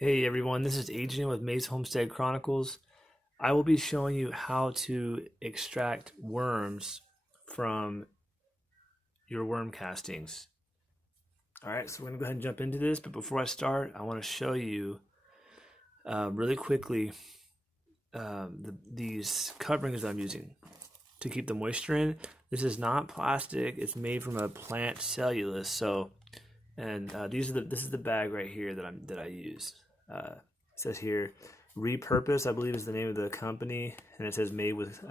Hey everyone, this is Adrian with Maze Homestead Chronicles. I will be showing you how to extract worms from your worm castings. All right, so we're gonna go ahead and jump into this, but before I start, I want to show you really quickly these coverings I'm using to keep the moisture in. This is not plastic; it's made from a plant cellulose. This is the bag right here that I use. It says here, Repurpose, I believe is the name of the company, and it says made with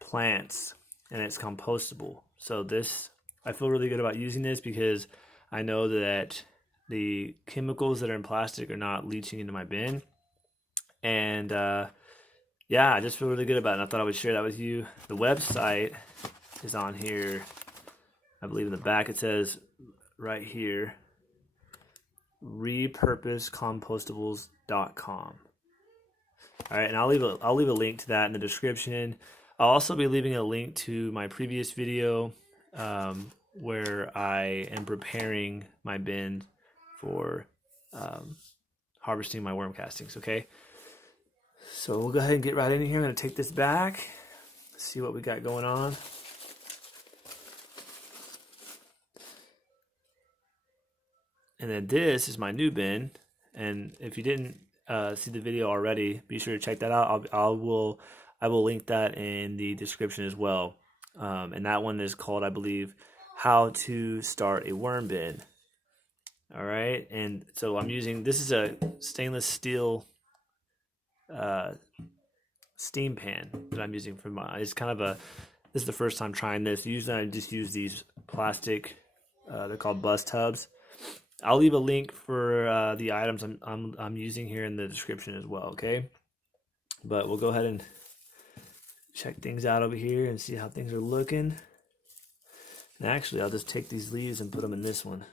plants, and it's compostable. So this, I feel really good about using this because I know that the chemicals that are in plastic are not leaching into my bin, and yeah, I just feel really good about it. And I thought I would share that with you. The website is on here. I believe in the back it says right here, repurposecompostables.com. All right, and I'll leave a link to that in the description. I'll also be leaving a link to my previous video where I am preparing my bin for harvesting my worm castings. Okay, so we'll go ahead and get right in here. I'm going to take this back, see what we got going on. And then this is my new bin. And if you didn't see the video already, be sure to check that out. I will link that in the description as well. And that one is called, I believe, How to Start a Worm Bin. All right, and so I'm using, this is a stainless steel steam pan that I'm using for my, it's kind of a, this is the first time trying this. Usually I just use these plastic, they're called bus tubs. I'll leave a link for the items I'm using here in the description as well, okay? But we'll go ahead and check things out over here and see how things are looking. And actually, I'll just take these leaves and put them in this one.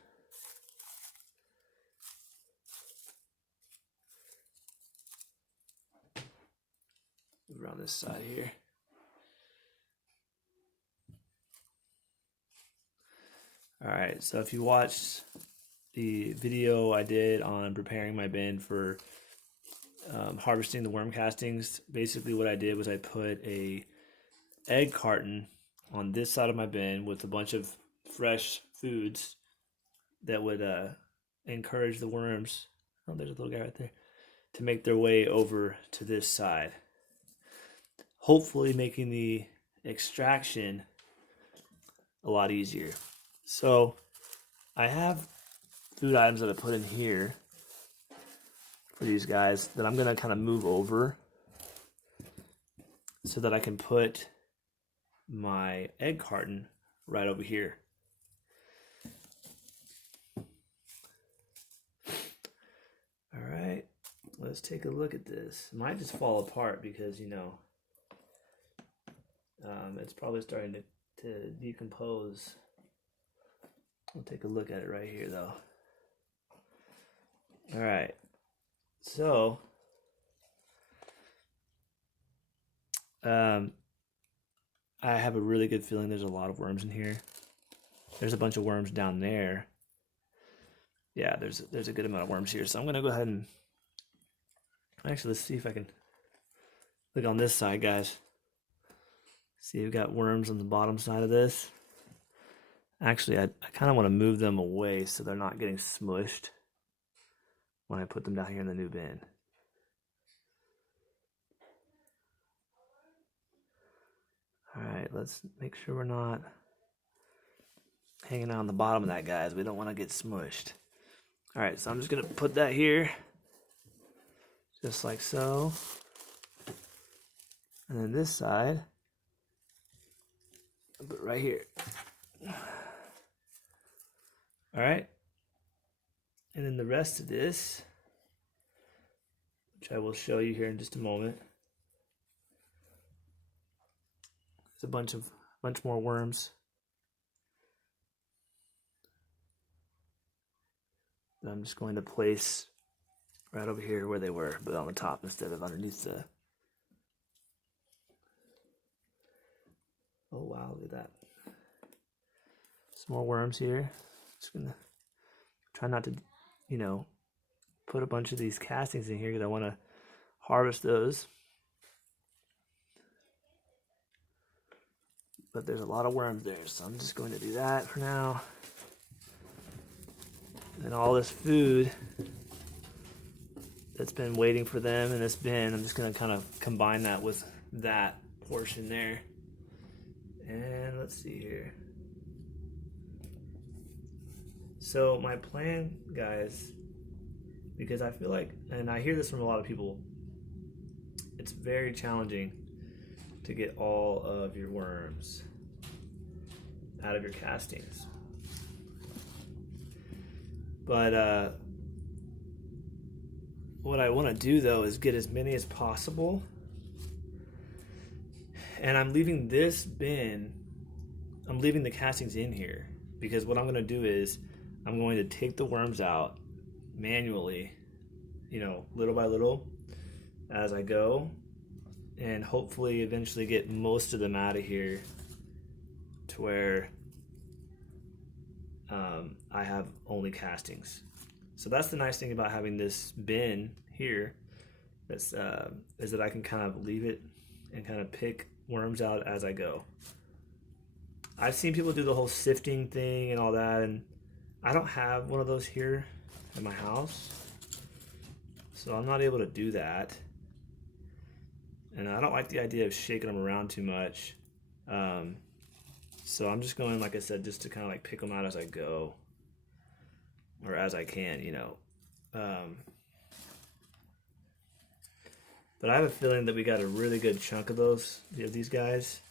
Around this side here. All right, so if you watched the video I did on preparing my bin for harvesting the worm castings, basically what I did was I put a egg carton on this side of my bin with a bunch of fresh foods that would encourage the worms, oh there's a little guy right there, to make their way over to this side, hopefully making the extraction a lot easier. So I have food items that I put in here for these guys that I'm gonna kind of move over so that I can put my egg carton right over here. All right, let's take a look at this. It might just fall apart because, you know, it's probably starting to decompose. We'll take a look at it right here though. All right, so I have a really good feeling there's a lot of worms in here. There's a bunch of worms down there. Yeah, there's a good amount of worms here. So I'm gonna go ahead and actually, let's see if I can look on this side, guys. See, we've got worms on the bottom side of this. Actually, I kind of want to move them away so they're not getting smushed when I put them down here in the new bin. All right, let's make sure we're not hanging out on the bottom of that, guys. We don't want to get smushed. All right, so I'm just gonna put that here, just like so. And then this side, I'll put it right here. All right, and then the rest of this, which I will show you here in just a moment. There's a bunch more worms. That I'm just going to place right over here where they were, but on the top instead of underneath the. Oh wow, look at that. Some more worms here. Just gonna try not to, you know, put a bunch of these castings in here because I want to harvest those. But there's a lot of worms there, so I'm just going to do that for now. And all this food that's been waiting for them in this bin, I'm just going to kind of combine that with that portion there. And let's see here. So my plan, guys, because I feel like, and I hear this from a lot of people, it's very challenging to get all of your worms out of your castings. But what I want to do though is get as many as possible. And I'm leaving this bin, I'm leaving the castings in here, because what I'm going to do is I'm going to take the worms out manually, you know, little by little as I go, and hopefully eventually get most of them out of here to where I have only castings. So that's the nice thing about having this bin here, is that I can kind of leave it and kind of pick worms out as I go. I've seen people do the whole sifting thing and all that, and I don't have one of those here at my house, so I'm not able to do that. And I don't like the idea of shaking them around too much. So I'm just going, like I said, just to kind of like pick them out as I go, or as I can, you know. But I have a feeling that we got a really good chunk of these guys.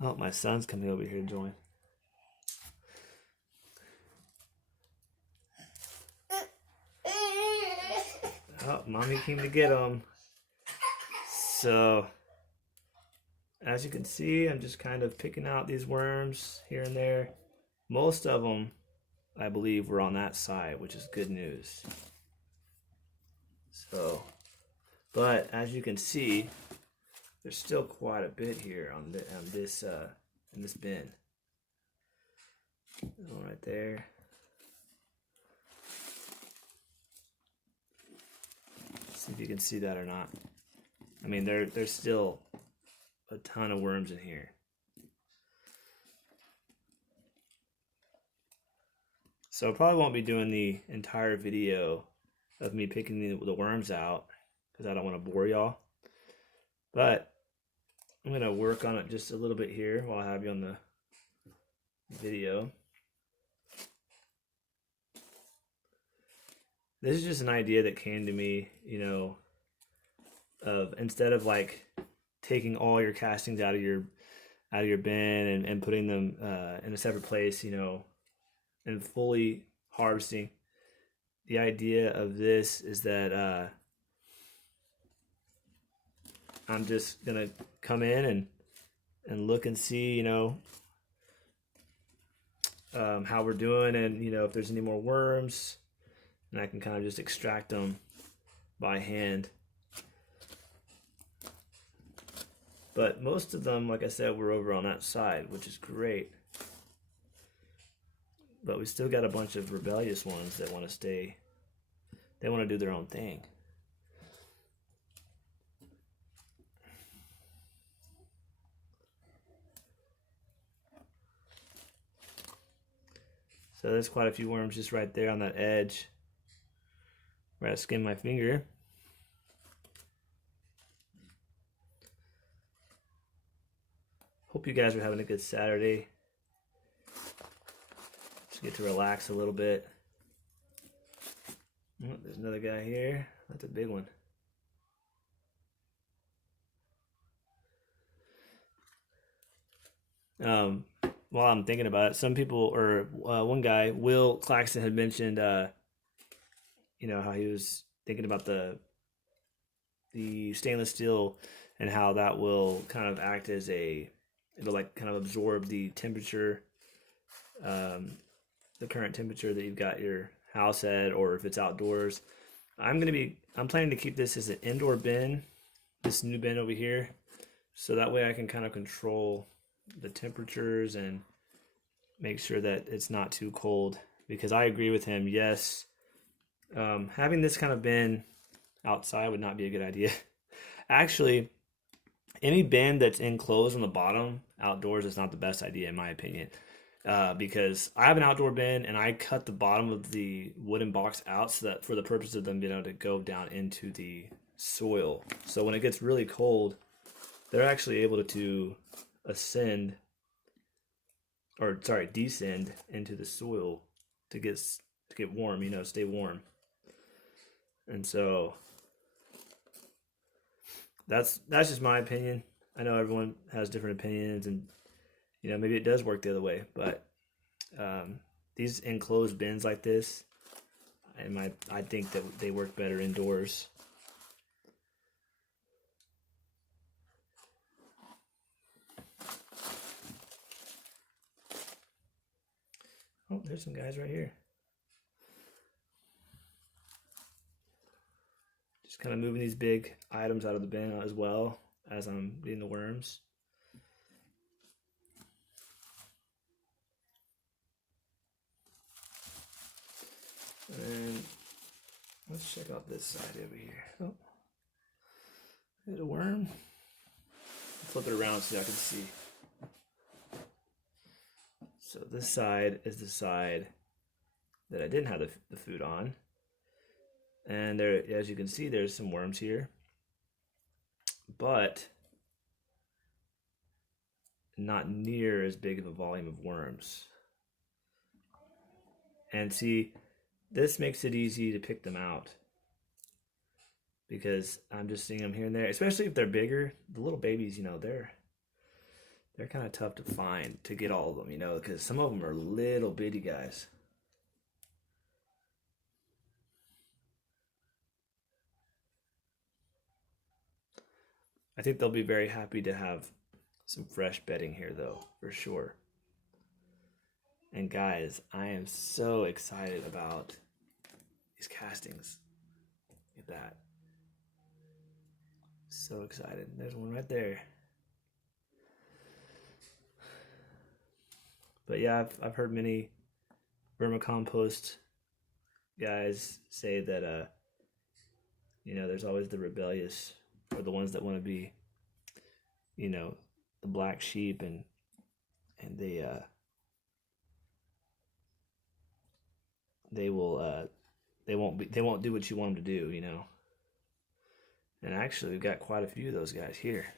Oh, my son's coming over here to join. Oh, mommy came to get him. So, as you can see, I'm just kind of picking out these worms here and there. Most of them, I believe, were on that side, which is good news. So, but as you can see, there's still quite a bit here in this bin. One right there. See if you can see that or not. I mean, there's still a ton of worms in here. So I probably won't be doing the entire video of me picking the worms out, because I don't want to bore y'all. But I'm going to work on it just a little bit here while I have you on the video. This is just an idea that came to me, you know, of instead of like taking all your castings out of your bin and putting them in a separate place, you know, and fully harvesting. The idea of this is that I'm just gonna come in and look and see, you know, how we're doing, and you know, if there's any more worms, and I can kind of just extract them by hand. But most of them, like I said, were over on that side, which is great. But we still got a bunch of rebellious ones that want to stay. They want to do their own thing. So there's quite a few worms just right there on that edge where I skinned my finger. Hope you guys are having a good Saturday. Just get to relax a little bit. Oh, there's another guy here. That's a big one. While I'm thinking about it, some people, or one guy, Will Claxton, had mentioned, you know, how he was thinking about the stainless steel and how that will kind of act as it'll like kind of absorb the temperature, the current temperature that you've got your house at, or if it's outdoors. I'm planning to keep this as an indoor bin, this new bin over here, so that way I can kind of control the temperatures and make sure that it's not too cold because I agree with him. Yes, having this kind of bin outside would not be a good idea. Actually, any bin that's enclosed on the bottom outdoors is not the best idea in my opinion. Because I have an outdoor bin and I cut the bottom of the wooden box out so that for the purpose of them being able to go down into the soil. So when it gets really cold, they're actually able to ascend, or sorry, descend into the soil to get warm, stay warm. And so that's just my opinion. I know everyone has different opinions, and maybe it does work the other way, but these enclosed bins like this, I think that they work better indoors. Oh, there's some guys right here. Just kind of moving these big items out of the bin as well as I'm getting the worms. And let's check out this side over here. Oh, hit a worm. Flip it around so I can see. So this side is the side that I didn't have the food on. And there, as you can see, there's some worms here. But not near as big of a volume of worms. And see, this makes it easy to pick them out because I'm just seeing them here and there, especially if they're bigger. The little babies, they're kind of tough to find, to get all of them, because some of them are little bitty guys. I think they'll be very happy to have some fresh bedding here though, for sure. And guys, I am so excited about these castings. Look at that. So excited. There's one right there. But yeah, I've heard many vermicompost guys say that there's always the rebellious, or the ones that want to be, the black sheep, and they won't do what you want them to do, And actually, we've got quite a few of those guys here.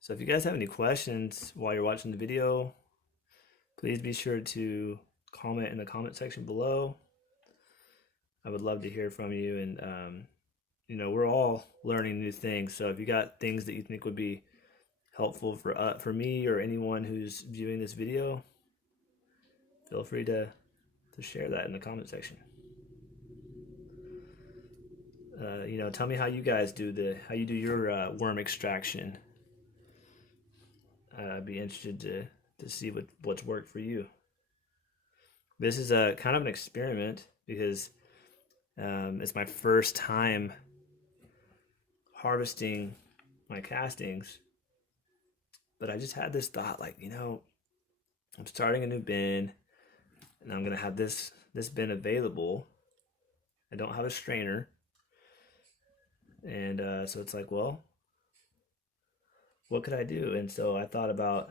So if you guys have any questions while you're watching the video, please be sure to comment in the comment section below. I would love to hear from you, and we're all learning new things. So if you got things that you think would be helpful for me or anyone who's viewing this video, feel free to share that in the comment section. Tell me how you guys do your worm extraction. I'd be interested to see what's worked for you. This is a kind of an experiment because it's my first time harvesting my castings. But I just had this thought, like, I'm starting a new bin, and I'm gonna have this bin available. I don't have a strainer, and so it's like, well, what could I do? And so I thought about,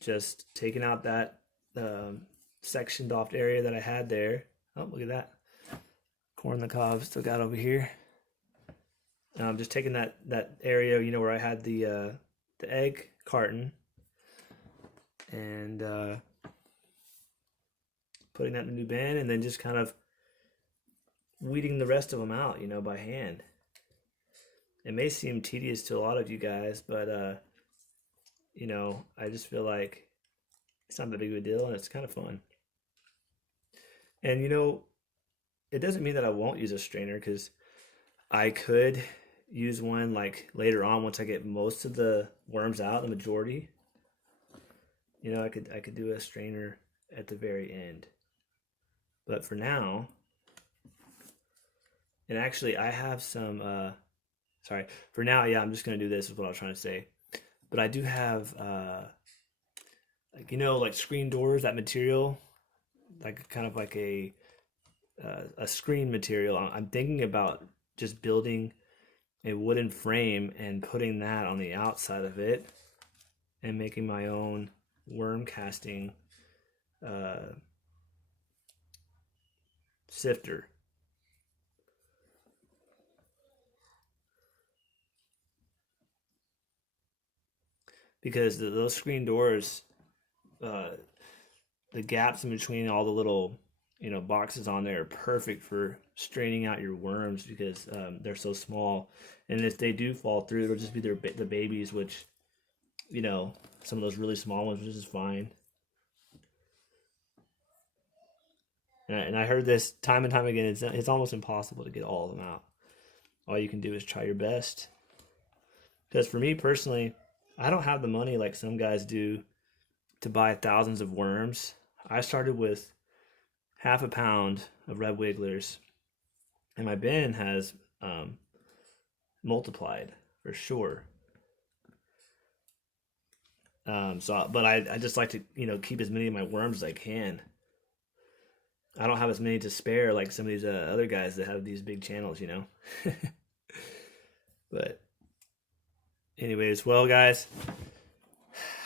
just taking out that sectioned off area that I had there. Oh, look at that corn on the cob still got over here. Just taking that area, where I had the egg carton, and putting that in the new bin, and then just kind of weeding the rest of them out, by hand. It may seem tedious to a lot of you guys, but I just feel like it's not that big of a deal, and it's kind of fun. And it doesn't mean that I won't use a strainer, because I could use one like later on once I get most of the worms out, the majority. I could do a strainer at the very end. But for now, And actually, I have some. Sorry, for now, yeah, I'm just gonna do this. Is what I was trying to say. But I do have, like like screen doors, that material, like kind of like a screen material. I'm thinking about just building a wooden frame and putting that on the outside of it, and making my own worm casting uh, sifter. Because those screen doors, uh, the gaps in between all the little boxes on there are perfect for straining out your worms because they're so small, and if they do fall through, it'll just be the babies, which some of those really small ones, which is fine. And I heard this time and time again. It's almost impossible to get all of them out. All you can do is try your best. Because for me personally, I don't have the money like some guys do to buy thousands of worms. I started with half a pound of red wigglers, and my bin has multiplied for sure. But I just like to keep as many of my worms as I can. I don't have as many to spare like some of these other guys that have these big channels. But anyways, well, guys,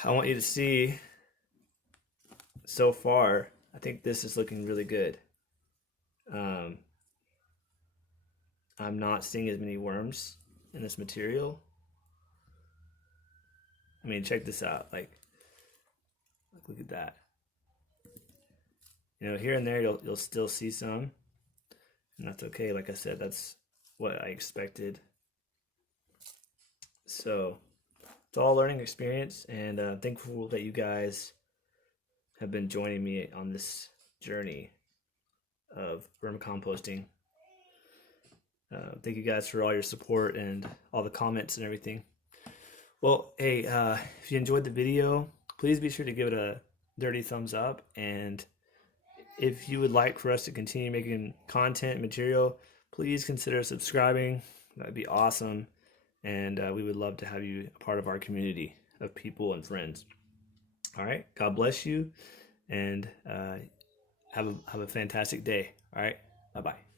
I want you to see so far. I think this is looking really good. Um, I'm not seeing as many worms in this material. I mean, check this out. Like look at that. Here and there you'll still see some, and that's okay. Like I said, that's what I expected. So it's all a learning experience, and thankful that you guys have been joining me on this journey of vermicomposting. Thank you guys for all your support and all the comments and everything. Well, hey, if you enjoyed the video, please be sure to give it a dirty thumbs up. And if you would like for us to continue making content material, please consider subscribing. That'd be awesome. And we would love to have you a part of our community of people and friends. All right. God bless you, and have a fantastic day. All right. Bye-bye.